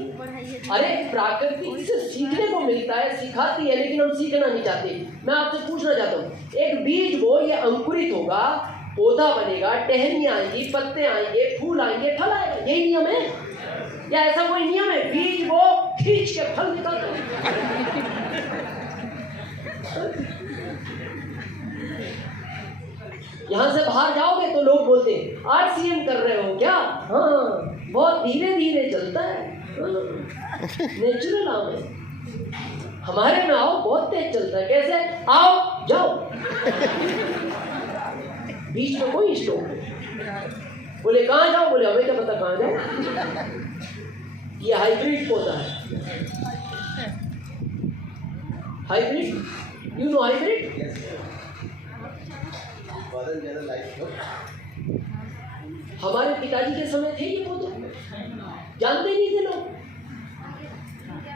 अरे प्राकृतिक से सीखने को मिलता है, सिखाती है, लेकिन हम सीखना नहीं चाहते। मैं आपसे पूछना चाहता हूँ, एक बीज वो ये अंकुरित होगा, पौधा बनेगा, टहनियाँ आएंगी, पत्ते आएंगे, फूल आएंगे, फल आएगा, यही नियम है या ऐसा कोई नियम है? बीज वो खींच के फल निकलता है। यहाँ से बाहर जाओगे तो लोग बोलते हैं आरसीएम कर रहे हो क्या? हाँ, बहुत धीरे धीरे चलता है, नेचुरल आम है। हमारे में आओ बहुत तेज चलता है। कैसे? आओ जाओ, बीच में कोई स्टॉप नहीं। बोले कहाँ जाओ? बोले हमें क्या पता कहाँ जाओ। ये हाइब्रिड पौधा है। Hybrid, you know hybrid? हमारे पिताजी के समय थे ये पौधे, जानते नहीं थे लोग।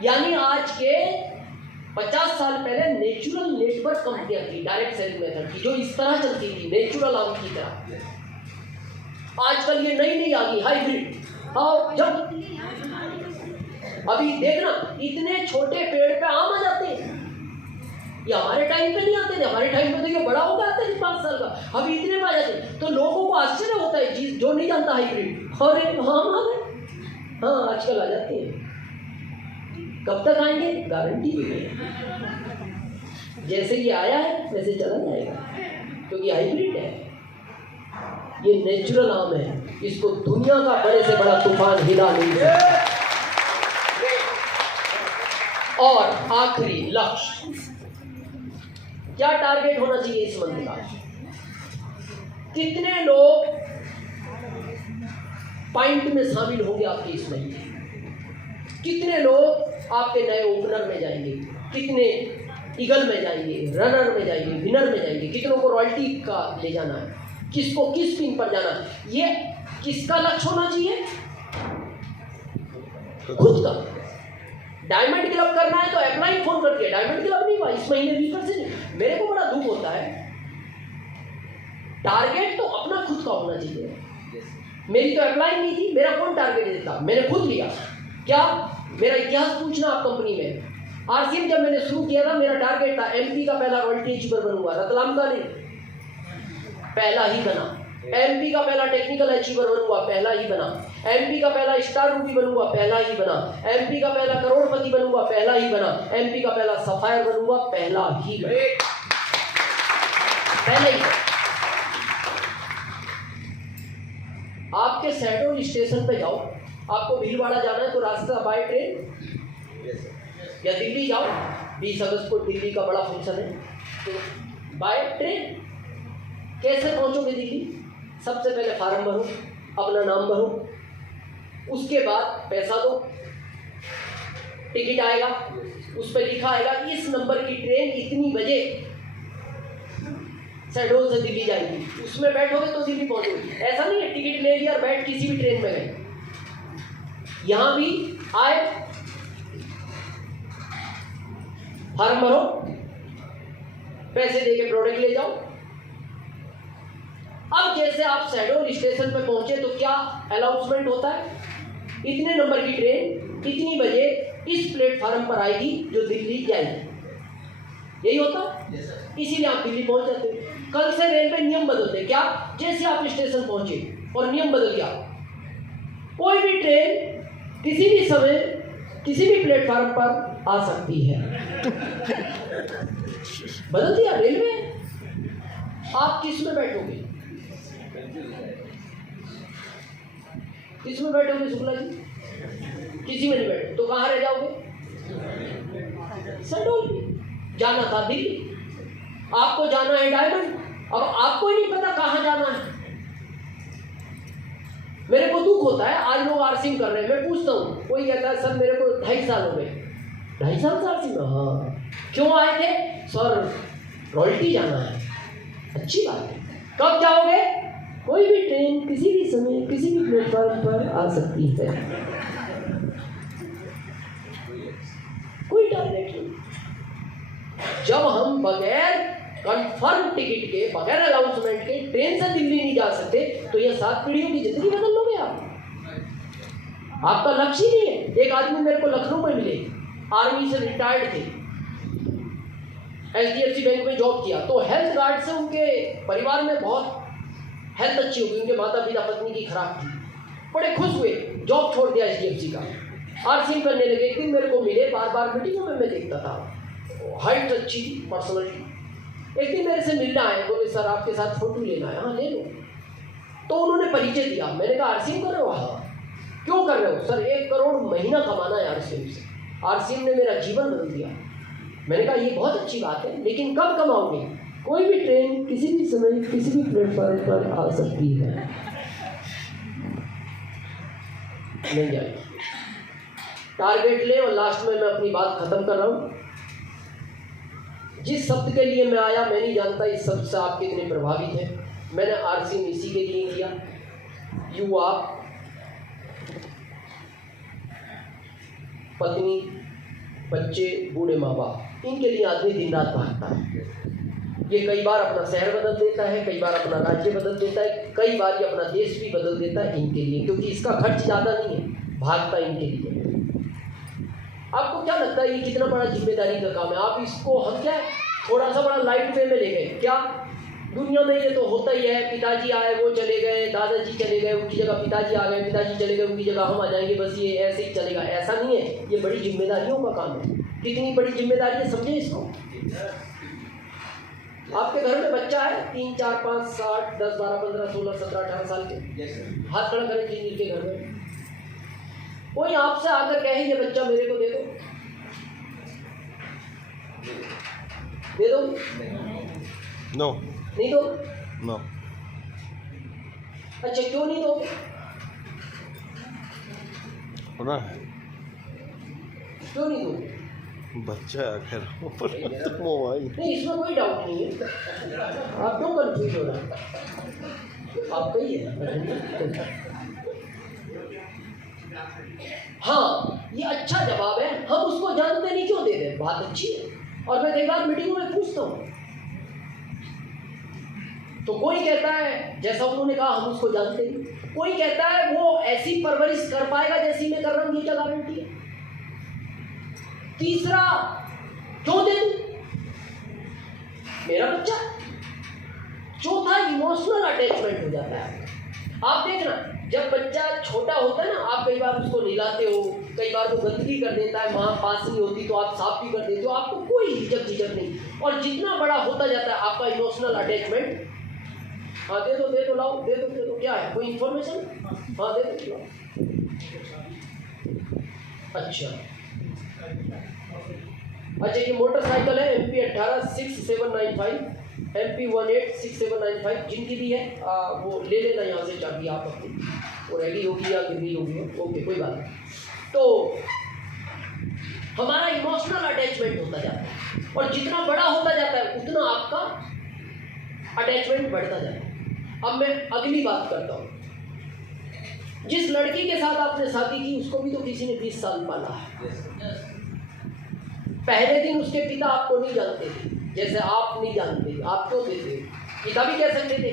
यानी आज के 50 साल पहले नेचुरल नेटवर्क कंपनियां थी, डायरेक्ट सेलिंग मेथड की, जो इस तरह चलती थी, नेचुरल आम की तरह। आजकल ये नई नई आ गई हाइब्रिड। और जब अभी देखना इतने छोटे पेड़ पे आम आ जाते हैं। ये हमारे टाइम पे नहीं आते थे। हमारे टाइम पे तो ये बड़ा हो गया था 5 साल का, अभी इतने में आ जाते। तो लोगों को आश्चर्य होता है जो नहीं जानता हाइब्रिड। और हाँ आजकल आ जाते हैं। कब तक आएंगे? गारंटी भी नहीं। जैसे ये आया है वैसे चला जाएगा, क्योंकि हाइब्रिड है। ये नेचुरल आम है, इसको दुनिया का बड़े से बड़ा तूफान हिला नहीं सकता। और आखिरी लक्ष्य, क्या टारगेट होना चाहिए इस मंथ का? कितने लोग पॉइंट में शामिल होंगे आपके इस महीने? कितने लोग आपके नए ओपनर में जाएंगे? कितने ईगल में जाएंगे, रनर में जाएंगे, विनर में जाएंगे? कितनों को रॉयल्टी का ले जाना है? किसको किस पिन पर जाना है? ये किसका लक्ष्य होना चाहिए? खुद का। डायमंड क्लब करना है तो अप्लाई फोन करती है, डायमंड क्लब नहीं हुआ इस महीने रीफर से नहीं। मेरे को बड़ा दुख होता है। टारगेट तो अपना खुद का होना चाहिए। मेरी तो अप्लाई नहीं थी, मेरा कौन टारगेट देता? मैंने खुद लिया। क्या? मेरा इतिहास पूछना आप कंपनी में। आरसीएम जब मैंने शुरू किया था, मेरा टारगेट था एमपी का पहला रॉयल्टी अचीवर बनूंगा, रतलाम का नहीं, पहला ही बना। एमपी का पहला टेक्निकल अचीवर बनूंगा, पहला ही बना। एमपी का पहला स्टार रूबी बनूंगा, पहला ही बना। एमपी का पहला करोड़पति बनूंगा, पहला ही बना। एमपी का पहला सफायर बनूंगा, पहला ही बना। पहले ही। आपके शहडोल स्टेशन पे जाओ, आपको भीलवाड़ा जाना है तो रास्ता बाय ट्रेन, या दिल्ली जाओ, 20 अगस्त को दिल्ली का बड़ा फंक्शन है, तो बाय ट्रेन। कैसे पहुंचोगे दिल्ली? सबसे पहले फार्म भरो, अपना नाम भरो, उसके बाद पैसा दो, टिकट आएगा, उस पर लिखा आएगा इस नंबर की ट्रेन इतनी बजे शहडोल से दिल्ली जाएगी। उसमें बैठोगे तो दिल्ली पहुंचोगे। ऐसा नहीं है टिकट ले लिया और बैठ किसी भी ट्रेन में गए। यहां भी आए, फॉर्म भरो, पैसे देके प्रोडक्ट ले जाओ। अब जैसे आप शहडोल स्टेशन पे पहुंचे तो क्या अनाउंसमेंट होता है? इतने नंबर की ट्रेन इतनी बजे इस प्लेटफार्म पर आएगी जो दिल्ली जाएगी। यही होता है। इसीलिए आप दिल्ली पहुंच जाते हो। कल से रेलवे नियम बदलते। क्या? जैसे आप स्टेशन पहुंचे और नियम बदल गया, कोई भी ट्रेन किसी भी समय किसी भी प्लेटफार्म पर आ सकती है। बदल दिया रेलवे। आप किस में बैठोगे? किस में बैठोगे शुक्ला जी? किसी में नहीं बैठो तो कहाँ रह जाओगे? शहडोल में। जाना था दिल्ली, आपको जाना है डायमंड, अब आपको ही नहीं पता कहाँ जाना है। मेरे को दुख होता है, आज लोग आरसीएम कर रहे हैं, मैं पूछता हूँ, कोई कहता है सर मेरे को 2.5 साल हो गए। 2.5 साल से आरसीएम? हाँ। क्यों आए थे? सर रॉयल्टी जाना है। अच्छी बात है। कब जाओगे? कोई भी ट्रेन किसी भी समय किसी भी प्लेटफॉर्म पर आ सकती है। कोई टारगेट नहीं। जब हम बगैर कंफर्म टिकट के, बगैर अनाउंसमेंट के ट्रेन से दिल्ली नहीं जा सकते तो ये 7 पीढ़ियों की जिंदगी बदल लोगे आप। आपका लक्ष्य ही नहीं है। एक आदमी मेरे को लखनऊ में मिले, आर्मी से रिटायर्ड थे, HDFC बैंक में जॉब किया, तो हेल्थ कार्ड से उनके परिवार में बहुत हेल्थ अच्छी हो गई। उनके माता पिता पत्नी की खराब थी, बड़े खुश हुए, जॉब छोड़ दिया HDFC का, आरसीएम करने लगे। एक दिन मेरे को मिले, बार बार मीटिंगों में मैं देखता था, हाइट अच्छी, पर्सनलिटी। एक दिन मेरे से मिलना आए, बोले सर आपके साथ फोटो लेना है। हाँ ले लो। तो उन्होंने परिचय दिया। मैंने कहा आरसीएम कर रहे हो? हाँ। क्यों कर रहे हो? सर 1 करोड़ महीना कमाना है आरसीएम से। आरसीएम ने मेरा जीवन बदल दिया। मैंने कहा ये बहुत अच्छी बात है, लेकिन कब कमाओगे? कोई भी ट्रेन किसी भी समय किसी भी प्लेटफॉर्म पर आ सकती है, नहीं जाएगी। टारगेट ले। और लास्ट में मैं अपनी बात खत्म कर रहा हूँ। जिस शब्द के लिए मैं आया, मैं नहीं जानता इस शब्द से आप कितने प्रभावित हैं। मैंने आरसी इसी के लिए किया। युवा, पत्नी, बच्चे, बूढ़े माँ बाप, इनके लिए आदमी दिन रात भागता है। ये कई बार अपना शहर बदल देता है, कई बार अपना राज्य बदल देता है, कई बार ये अपना देश भी बदल देता है इनके लिए, क्योंकि इसका खर्च ज़्यादा नहीं है, भागता इनके लिए। आपको क्या लगता है ये कितना बड़ा जिम्मेदारी का काम है? आप इसको हम क्या थोड़ा सा बड़ा लाइट वे में ले गए क्या? दुनिया में ये तो होता ही है, पिताजी आए वो चले गए, दादाजी चले गए उनकी जगह पिताजी आ गए, पिताजी चले गए उनकी जगह हम आ जाएंगे, बस ये ऐसे ही चलेगा। ऐसा नहीं है, ये बड़ी जिम्मेदारियों का काम है। कितनी बड़ी जिम्मेदारी है समझे इसको। आपके घर में बच्चा है 3, 4, 5, 7, 10, 12, 15, 16, 17, 18 साल के, हाथ खड़ा करें जिनके घर में कोई आपसे आकर कहे ये बच्चा मेरे को दे दो, दे दो? नो, नहीं दो? नो। अच्छा, क्यों नहीं दोगे? होना है, क्यों नहीं दोगे? बच्चा आखिर मोबाइल। नहीं, इसमें कोई डाउट नहीं है, आप क्यों कंफ्यूज हो रहे हैं? आप कहिए। हाँ, ये अच्छा जवाब है। हम उसको जानते नहीं क्यों दे दें, बात अच्छी है। और मैं कई बार मीटिंगों में पूछता हूँ, तो कोई कहता है जैसा उन्होंने कहा हम उसको जानते नहीं, कोई कहता है वो ऐसी परवरिश कर पाएगा जैसी मैं कर रहा हूँ, ये क्या गारंटी है? तीसरा, क्यों दे दूं, मेरा बच्चा। चौथा, इमोशनल अटैचमेंट हो जाता है। आप देखना, जब बच्चा छोटा होता है ना, आप कई बार उसको नहलाते हो, कई बार वो गंदगी कर देता है, माँ पास नहीं होती तो आप साफ भी कर देते हो, आपको कोई झिझक नहीं। और जितना बड़ा होता जाता है आपका इमोशनल अटैचमेंट, हाँ दे दो लाओ, दे दो, क्या है कोई इन्फॉर्मेशन? हाँ दे दो लाओ। अच्छा, ये मोटरसाइकिल है MP 186795, MP 186795, जिनकी भी है वो ले लेना यहाँ से चाबी आप अपनी, वो रेडी होगी या गिर गई होगी, ओके कोई बात नहीं। तो हमारा इमोशनल अटैचमेंट होता जाता है, और जितना बड़ा होता जाता है उतना आपका अटैचमेंट बढ़ता जाता है। अब मैं अगली बात करता हूँ। जिस लड़की के साथ आपने शादी की उसको भी तो किसी ने 20 साल पाला है। पहले दिन उसके पिता आपको नहीं जानते थे, जैसे आप नहीं जानते, आप क्यों देते? पिता भी कह सकते थे,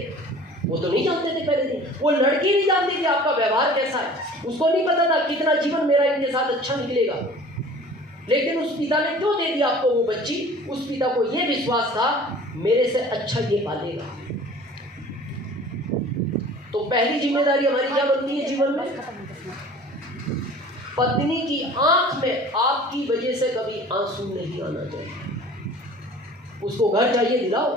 वो तो नहीं जानते थे पहले दिन। वो लड़की नहीं जानती थी आपका व्यवहार कैसा है, उसको नहीं पता था कितना जीवन मेरा इनके साथ अच्छा निकलेगा, लेकिन उस पिता ने क्यों दे दिया आपको वो बच्ची? उस पिता को ये विश्वास था मेरे से अच्छा ये पालेगा। तो पहली जिम्मेदारी हमारी क्या बनती है जीवन में? पत्नी की आंख में आपकी वजह से कभी आंसू नहीं आना चाहिए। उसको घर चाहिए दिलाओ,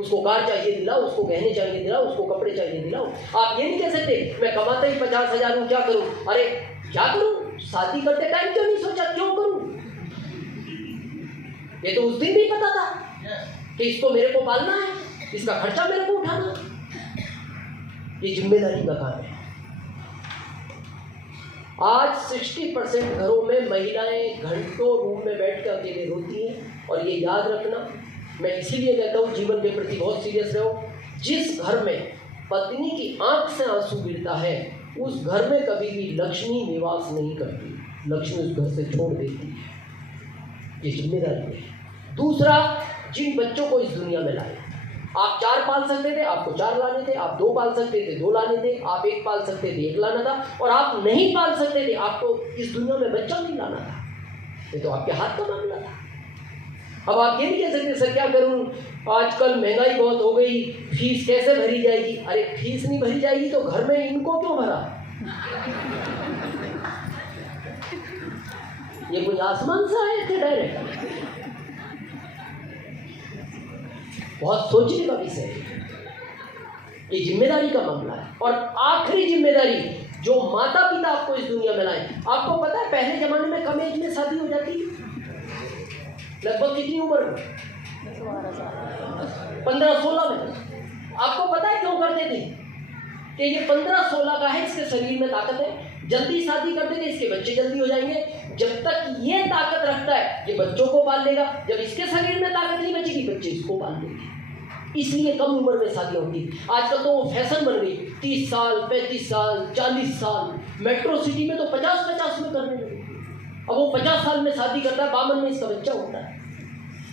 उसको कार चाहिए दिलाओ, उसको गहने चाहिए दिलाओ, उसको कपड़े चाहिए दिलाओ। आप ये नहीं कह सकते मैं कमाता ही 50,000 हूं, क्या करूं? अरे क्या करूं? शादी करते टाइम क्यों नहीं सोचा क्यों करूं? ये तो उस दिन भी पता था कि इसको मेरे को पालना है, इसका खर्चा मेरे को उठाना। ये जिम्मेदारी का काम है। आज 60% घरों में महिलाएं घंटों रूम में बैठ कर अकेले रोती हैं। और ये याद रखना, मैं इसीलिए कहता हूँ जीवन के प्रति बहुत सीरियस रहो। जिस घर में पत्नी की आंख से आंसू गिरता है उस घर में कभी भी लक्ष्मी निवास नहीं करती, लक्ष्मी उस घर से छोड़ देती है। ये जिम्मेदारी है। दूसरा, जिन बच्चों को इस दुनिया में लाए, आप 4 पाल सकते थे, आपको 4 लाने थे, आप 2 पाल सकते थे, 2 लाने थे, आप 1 पाल सकते थे, 1 लाना था, और आप नहीं पाल सकते थे, आपको इस दुनिया में बच्चा नहीं लाना था। ये तो आपके हाथ का मामला था। अब आप ये नहीं कह सकते सर क्या करूं, आजकल महंगाई बहुत हो गई, फीस कैसे भरी जाएगी? अरे फीस नहीं भरी जाएगी तो घर में इनको क्यों भरा? ये कोई आसमान से आए थे डायरेक्ट? बहुत सोचने का विषय है। ये जिम्मेदारी का मामला है। और आखिरी जिम्मेदारी जो माता पिता आपको इस दुनिया में लाए, आपको पता है पहले जमाने में कम एज में शादी हो जाती थी। लगभग कितनी उम्र में? 15-16 में। आपको पता है क्यों करते थे? कि ये 15-16 का है, इसके शरीर में ताकत है, जल्दी शादी कर देंगे, इसके बच्चे जल्दी हो जाएंगे। जब तक ये ताकत रखता है ये बच्चों को पाल लेगा, जब इसके शरीर में ताकत नहीं बचेगी बच्चे इसको पाल लेंगे। इसलिए कम उम्र में शादी होती है। आजकल तो वो फैशन बन गई, 30 साल, 35 साल, 40 साल। मेट्रो सिटी में तो 50-50 में करने लगे। अब वो 50 साल में शादी करता है, 52 में इसका बच्चा होता है।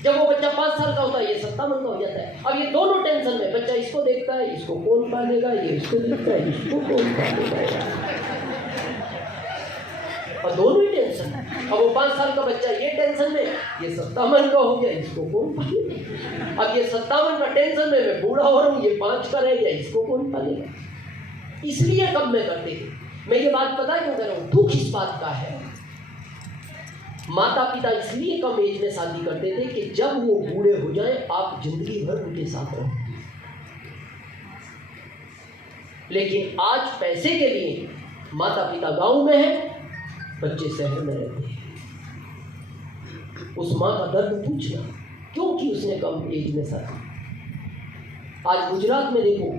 जब वो बच्चा 5 साल का होता है ये 57 का हो जाता है। अब ये दोनों टेंशन में, बच्चा इसको देखता है, इसको कौन पालेगा, ये इसको देखता है, इसको कौन पालेगा, और दोनों ही टेंशन। अब वो 5 साल का बच्चा ये टेंशन में, ये 57 का हो गया, इसको कौन पालेगा। अब ये 57 का टेंशन में मैं बूढ़ा हो रहा हूँ, ये 5 का रह गया, इसको कौन पालेगा। इसलिए कब मैं करते थे। मैं ये बात पता क्यों कर रहा हूँ? दुख इस बात का है, माता पिता इसलिए कम एज में शादी करते थे कि जब वो बूढ़े हो जाएं आप जिंदगी भर उनके साथ रहो। लेकिन आज पैसे के लिए माता पिता गांव में है, बच्चे शहर में रहते हैं। उस माँ का दर्द पूछना क्योंकि उसने कम एज में शादी। आज गुजरात में देखो,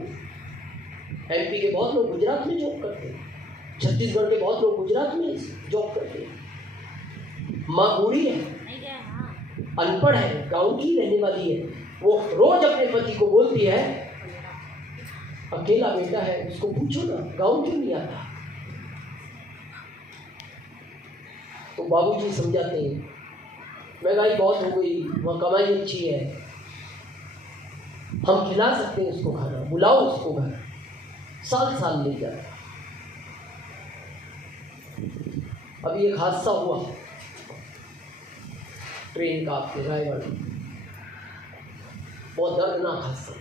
एमपी के बहुत लोग गुजरात में जॉब करते हैं, छत्तीसगढ़ के बहुत लोग गुजरात में जॉब करते हैं। माँ बूढ़ी है, अनपढ़ है, गांव की रहने वाली है, वो रोज अपने पति को बोलती है, अकेला बेटा है, उसको पूछो ना गांव क्यों नहीं आता। तो बाबूजी समझाते हैं महंगाई बहुत हो गई, वहाँ कमाई अच्छी है, हम खिला सकते हैं उसको खाना, बुलाओ उसको घर, साल ले जाए। अभी एक हादसा हुआ ट्रेन का आपके रायगढ़ में, बहुत दर्दनाक हादसा।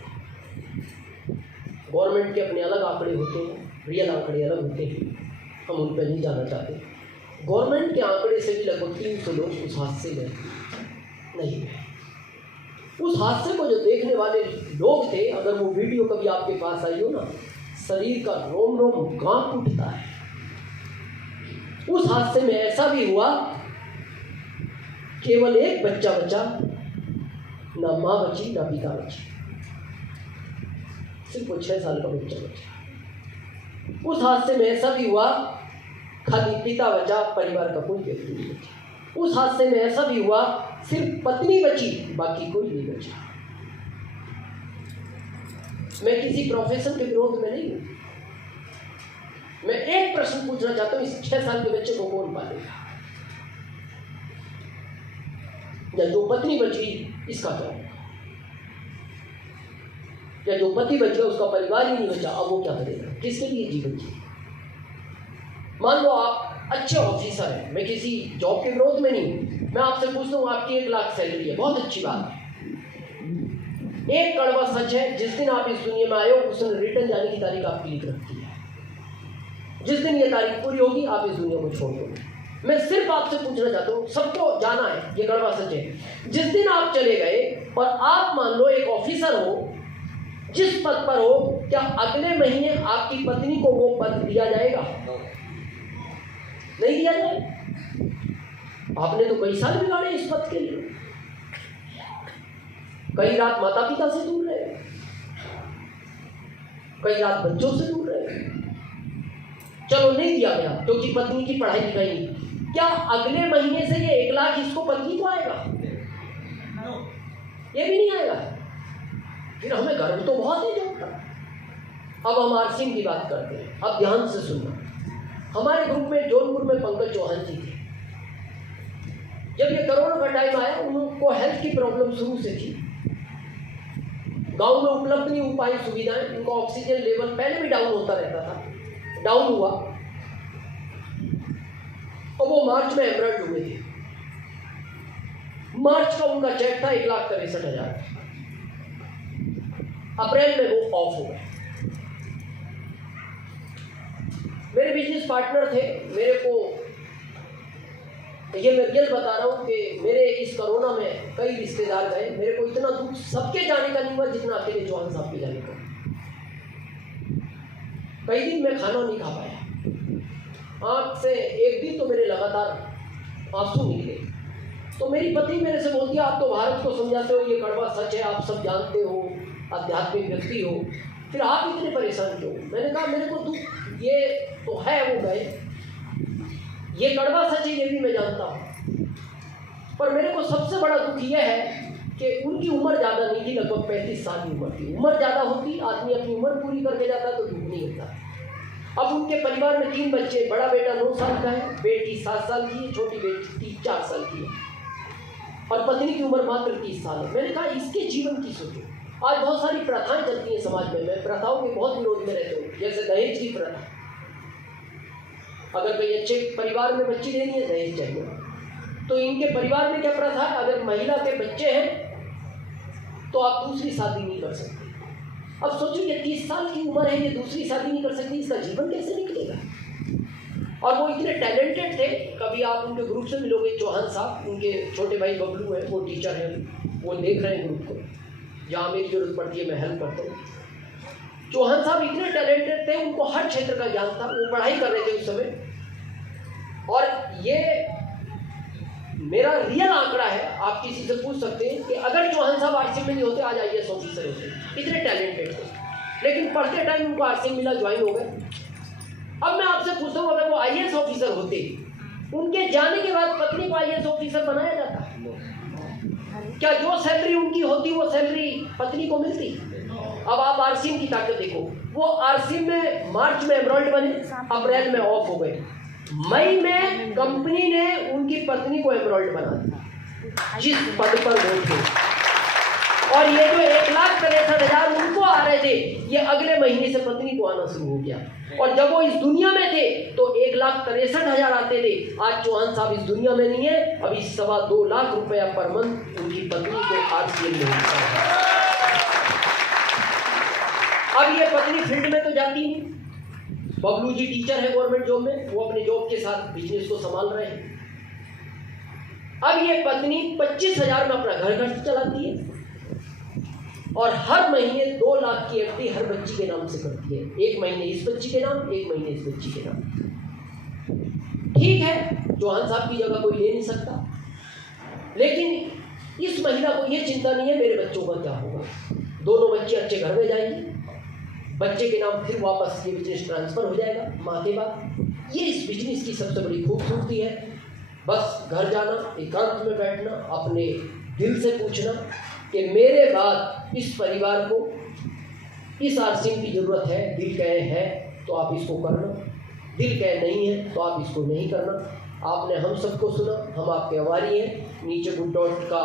गवर्नमेंट के अपने अलग आंकड़े होते हैं, रियल आंकड़े अलग होते हैं, हम उन पर नहीं जाना चाहते। गवर्नमेंट के आंकड़े से भी लगभग 300 लोग उस हादसे में नहीं गए। उस हादसे को जो देखने वाले लोग थे, अगर वो वीडियो कभी आपके पास आई हो ना, शरीर का रोम रोम कांप उठता है। उस हादसे में ऐसा भी हुआ, केवल एक बच्चा बचा, ना माँ बची ना पिता बची, सिर्फ वो 6 साल का बच्चा बचा। उस हादसे में ऐसा भी हुआ, खाली पिता बचा, परिवार का कोई व्यक्ति नहीं बचा। उस हादसे में ऐसा भी हुआ, सिर्फ पत्नी बची, बाकी कोई नहीं बचा। मैं किसी प्रोफेशन के विरोध में नहीं हूं, मैं एक प्रश्न पूछना चाहता हूं, इस 6 साल के बच्चे को कौन पालेगा? या जो पत्नी बची इसका क्या होगा? या जो पति बच गया उसका परिवार ही नहीं बचा, अब वो क्या करेगा? किसके लिए जीवन जी? मान लो आप अच्छे ऑफिसर हैं, मैं किसी जॉब के विरोध में नहीं हूं, मैं आपसे पूछता हूँ आपकी 1 लाख सैलरी है, बहुत अच्छी बात है। एक कड़वा सच है, जिस दिन आप इस दुनिया में आए हो उस दिन रिटर्न जाने की तारीख आपकी लिख रखी है। जिस दिन ये तारीख पूरी होगी आप इस दुनिया को छोड़ दोगे। मैं सिर्फ आपसे पूछना चाहता हूँ, सबको जाना है, ये कड़वा सच है। जिस दिन आप चले गए और आप मान लो एक ऑफिसर हो, जिस पद पर हो, क्या अगले महीने आपकी पत्नी को वो पद दिया जाएगा? नहीं दिया जाएगा। आपने तो कई साल बिगाड़े इस पद के लिए, कई रात माता पिता से दूर रहे, कई रात बच्चों से दूर रहे। चलो नहीं दिया गया क्योंकि पत्नी की पढ़ाई लिखाई नहीं, क्या अगले महीने से ये 1 लाख इसको पत्नी को आएगा? ये भी नहीं आएगा। फिर हमें गर्व तो बहुत है जॉब का। अब हम आरसिंह की बात करते हैं, अब ध्यान से सुनना। हमारे ग्रुप में जौनपुर में पंकज चौहान जी थे। जब ये कोरोना का टाइम आया, उनको हेल्थ की प्रॉब्लम शुरू से थी, गांव में उपलब्ध नहीं हो पाई सुविधाएं, उनका ऑक्सीजन लेवल पहले भी डाउन होता रहता था, डाउन हुआ और वो मार्च में एमरल्ड हुए थे। मार्च का उनका चेक था 1,63,000, अप्रैल में वो ऑफ हो गए। मेरे बिजनेस पार्टनर थे, मेरे को ये मैं रियल बता रहा हूँ कि मेरे इस कोरोना में कई रिश्तेदार गए, मेरे को इतना दुख सबके जाने का नहीं हुआ जितना अकेले चौहान साहब के जाने का। कई दिन मैं खाना नहीं खा पाया, आँख से एक दिन तो मेरे लगातार आंसू निकले। तो मेरी पत्नी मेरे से बोलती है, आप तो भारत को समझाते हो, ये कड़वा सच है, आप सब जानते हो, आध्यात्मिक व्यक्ति हो, फिर आप इतने परेशान क्यों? मैंने कहा मेरे को दुख ये तो है, वो गए, ये कड़वा सच है, ये भी मैं जानता हूँ, पर मेरे को सबसे बड़ा दुख ये है कि उनकी उम्र ज़्यादा नहीं थी, लगभग 35 साल की उम्र थी। उम्र ज़्यादा होती, आदमी अपनी उम्र पूरी करके जाता तो दुख नहीं होता। अब उनके परिवार में 3 बच्चे, बड़ा बेटा 9 साल का है, बेटी 7 साल की है, छोटी बेटी 4 साल की है, और पत्नी की उम्र मात्र 30 साल है। मैंने कहा इसके जीवन की सोचो। आज बहुत सारी प्रथाएं चलती हैं समाज में, मैं प्रथाओं के बहुत विरोध में रहता हूँ, जैसे दहेज की प्रथा। अगर कोई अच्छे परिवार में बच्ची लेनी है, दहेज चाहिए, तो इनके परिवार में क्या प्रथा है, अगर महिला के बच्चे हैं तो आप दूसरी शादी नहीं कर सकते। अब सोचिए ये 30 साल की उम्र है, ये दूसरी शादी नहीं कर सकती, इसका जीवन कैसे निकलेगा? और वो इतने टैलेंटेड थे, कभी आप उनके ग्रुप से मिलोगे, चौहान साहब, उनके छोटे भाई बबलू है, वो टीचर है, वो देख रहे हैं ग्रुप को, जहाँ मेरी जरूरत पड़ती है मैं हेल्प करता हूँ। चौहान साहब इतने टैलेंटेड थे, उनको हर क्षेत्र का ज्ञान था, वो पढ़ाई कर रहे थे उस समय। और ये मेरा रियल आंकड़ा है, आप किसी से पूछ सकते हैं कि अगर चौहान साहब आरसीएम में नहीं होते, आज IAS ऑफिसर होते, इतने टैलेंटेड थे। लेकिन पढ़ते टाइम उनको आरसीएम मिला, ज्वाइन हो गए। अब मैं आपसे पूछता हूँ, अगर वो IAS ऑफिसर होते, उनके जाने के बाद पत्नी को IAS ऑफिसर बनाया जाता? क्या जो सैलरी उनकी होती वो सैलरी पत्नी को मिलती? अब आप आरसीएम की ताकत देखो, वो आरसीएम में मार्च में एमरोल्ड बने, अप्रैल में ऑफ हो गए, मई में कंपनी ने उनकी पत्नी को एमरोल्ड बना दिया जिस पद पर वो थे। और ये जो 1,63,000 उनको आ रहे थे, ये अगले महीने से पत्नी को आना शुरू हो गया। और जब वो इस दुनिया में थे तो 1,63,000 आते थे। आज चौहान साहब इस दुनिया में नहीं है, अभी 2.25 लाख रुपया पर मंथ उनकी पत्नी को आरसीएम में मिलता है। अब ये पत्नी फील्ड में तो जाती नहीं, बबलू जी टीचर है गवर्नमेंट जॉब में, वो अपने जॉब के साथ बिजनेस को संभाल रहे हैं। अब ये पत्नी 25,000 में अपना घर खर्च चलाती है और हर महीने 2 लाख की एफडी हर बच्ची के नाम से करती है। 1 महीने इस बच्ची के नाम, 1 महीने इस बच्ची के नाम। ठीक है, चौहान साहब की जगह कोई ले नहीं सकता, लेकिन इस महिला को ये चिंता नहीं है मेरे बच्चों का क्या होगा। दोनों बच्चे अच्छे घर में जाएंगे, बच्चे के नाम फिर वापस ये बिजनेस ट्रांसफर हो जाएगा माँ के बाद। ये इस बिजनेस की सबसे बड़ी खूबसूरती है। बस घर जाना, एकांत में बैठना, अपने दिल से पूछना कि मेरे बाद इस परिवार को इस आरसीएम की ज़रूरत है, दिल कहे है तो आप इसको करना, दिल कहे नहीं है तो आप इसको नहीं करना। आपने हम सबको सुना, हम आपके आभारी हैं। नीचे गुड डॉट का